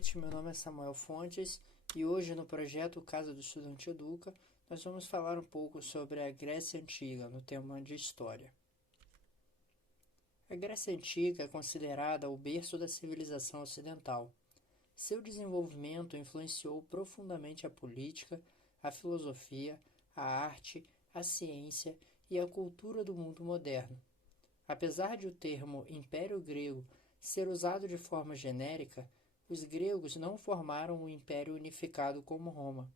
noite, meu nome é Samuel Fontes e hoje no projeto Casa do Estudante Educa nós vamos falar um pouco sobre a Grécia Antiga no tema de História. A Grécia Antiga é considerada o berço da civilização ocidental. Seu desenvolvimento influenciou profundamente a política, a filosofia, a arte, a ciência e a cultura do mundo moderno. Apesar de o termo Império Grego ser usado de forma genérica, os gregos não formaram um império unificado como Roma.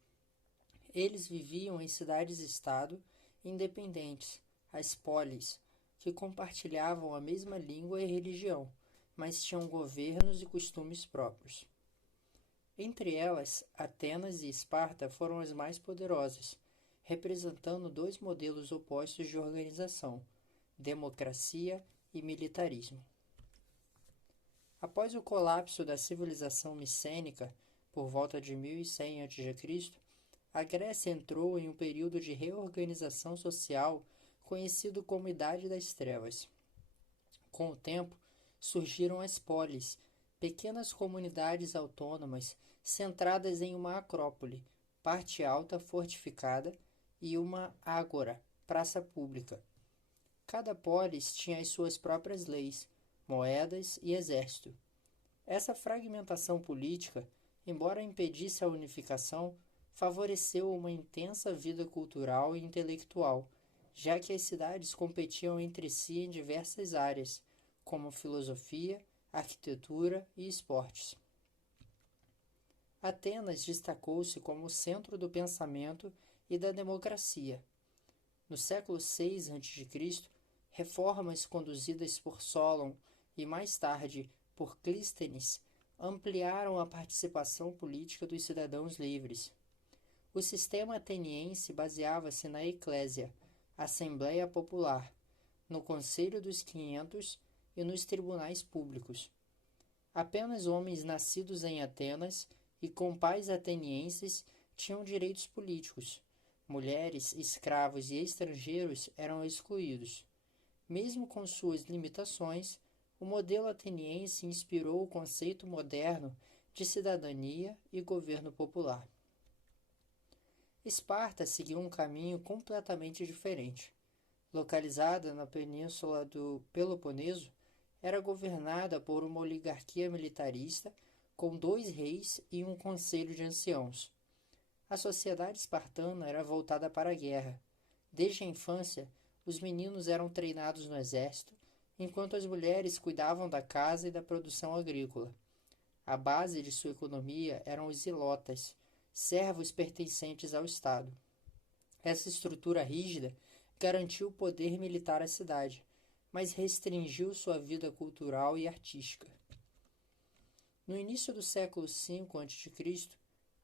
Eles viviam em cidades-estado independentes, as polis, que compartilhavam a mesma língua e religião, mas tinham governos e costumes próprios. Entre elas, Atenas e Esparta foram as mais poderosas, representando dois modelos opostos de organização, democracia e militarismo. Após o colapso da civilização micênica, por volta de 1100 a.C., a Grécia entrou em um período de reorganização social conhecido como Idade das Trevas. Com o tempo, surgiram as polis, pequenas comunidades autônomas centradas em uma acrópole, parte alta fortificada, e uma ágora, praça pública. Cada polis tinha as suas próprias leis, moedas e exército. Essa fragmentação política, embora impedisse a unificação, favoreceu uma intensa vida cultural e intelectual, já que as cidades competiam entre si em diversas áreas, como filosofia, arquitetura e esportes. Atenas destacou-se como o centro do pensamento e da democracia. No século VI a.C., reformas conduzidas por Solon e mais tarde por Clístenes ampliaram a participação política dos cidadãos livres. O sistema ateniense baseava-se na Eclésia, Assembleia Popular, no Conselho dos 500 e nos tribunais públicos. Apenas homens nascidos em Atenas e com pais atenienses tinham direitos políticos. Mulheres, escravos e estrangeiros eram excluídos. Mesmo com suas limitações, o modelo ateniense inspirou o conceito moderno de cidadania e governo popular. Esparta seguiu um caminho completamente diferente. Localizada na península do Peloponeso, era governada por uma oligarquia militarista com 2 reis e um conselho de anciãos. A sociedade espartana era voltada para a guerra. Desde a infância, os meninos eram treinados no exército, enquanto as mulheres cuidavam da casa e da produção agrícola. A base de sua economia eram os ilotas, servos pertencentes ao Estado. Essa estrutura rígida garantiu o poder militar à cidade, mas restringiu sua vida cultural e artística. No início do século V a.C.,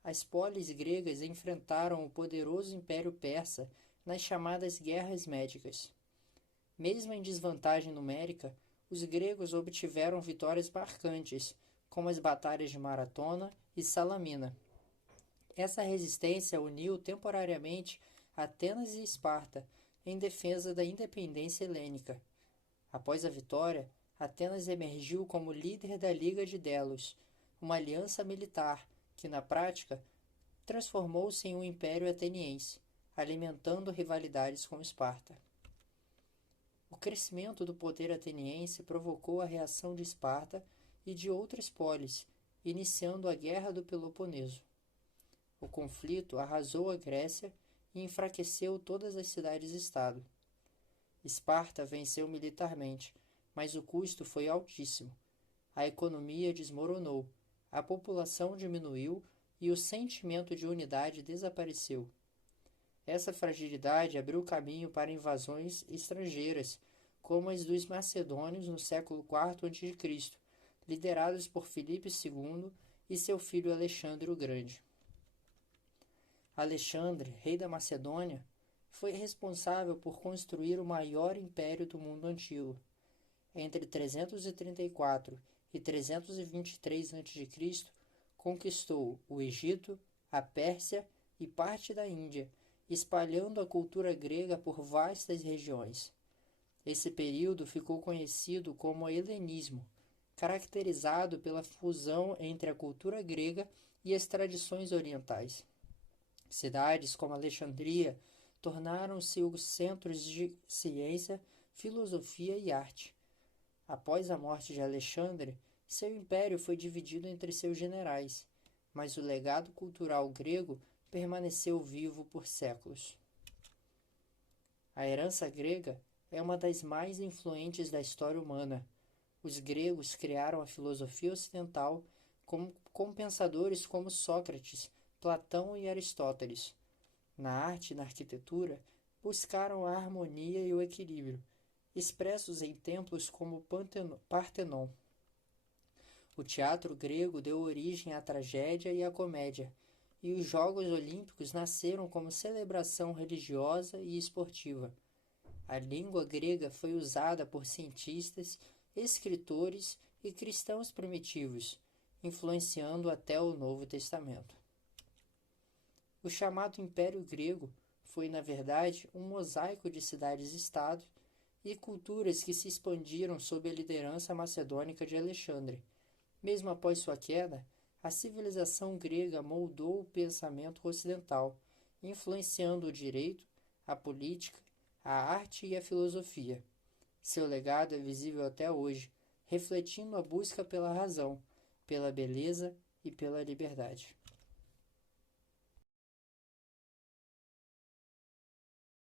as polis gregas enfrentaram o poderoso Império Persa nas chamadas Guerras Médicas. Mesmo em desvantagem numérica, os gregos obtiveram vitórias marcantes, como as batalhas de Maratona e Salamina. Essa resistência uniu temporariamente Atenas e Esparta em defesa da independência helênica. Após a vitória, Atenas emergiu como líder da Liga de Delos, uma aliança militar que, na prática, transformou-se em um império ateniense, alimentando rivalidades com Esparta. O crescimento do poder ateniense provocou a reação de Esparta e de outras polis, iniciando a Guerra do Peloponeso. O conflito arrasou a Grécia e enfraqueceu todas as cidades-estado. Esparta venceu militarmente, mas o custo foi altíssimo. A economia desmoronou, a população diminuiu e o sentimento de unidade desapareceu. Essa fragilidade abriu caminho para invasões estrangeiras, como as dos macedônios no século IV a.C., liderados por Filipe II e seu filho Alexandre o Grande. Alexandre, rei da Macedônia, foi responsável por construir o maior império do mundo antigo. Entre 334 e 323 a.C., conquistou o Egito, a Pérsia e parte da Índia, espalhando a cultura grega por vastas regiões. Esse período ficou conhecido como helenismo, caracterizado pela fusão entre a cultura grega e as tradições orientais. Cidades como Alexandria tornaram-se os centros de ciência, filosofia e arte. Após a morte de Alexandre, seu império foi dividido entre seus generais, mas o legado cultural grego permaneceu vivo por séculos. A herança grega é uma das mais influentes da história humana. Os gregos criaram a filosofia ocidental com pensadores como Sócrates, Platão e Aristóteles. Na arte e na arquitetura, buscaram a harmonia e o equilíbrio, expressos em templos como o Partenon. O teatro grego deu origem à tragédia e à comédia, e os Jogos Olímpicos nasceram como celebração religiosa e esportiva. A língua grega foi usada por cientistas, escritores e cristãos primitivos, influenciando até o Novo Testamento. O chamado Império Grego foi, na verdade, um mosaico de cidades-estado e culturas que se expandiram sob a liderança macedônica de Alexandre. Mesmo após sua queda, a civilização grega moldou o pensamento ocidental, influenciando o direito, a política, a arte e a filosofia. Seu legado é visível até hoje, refletindo a busca pela razão, pela beleza e pela liberdade.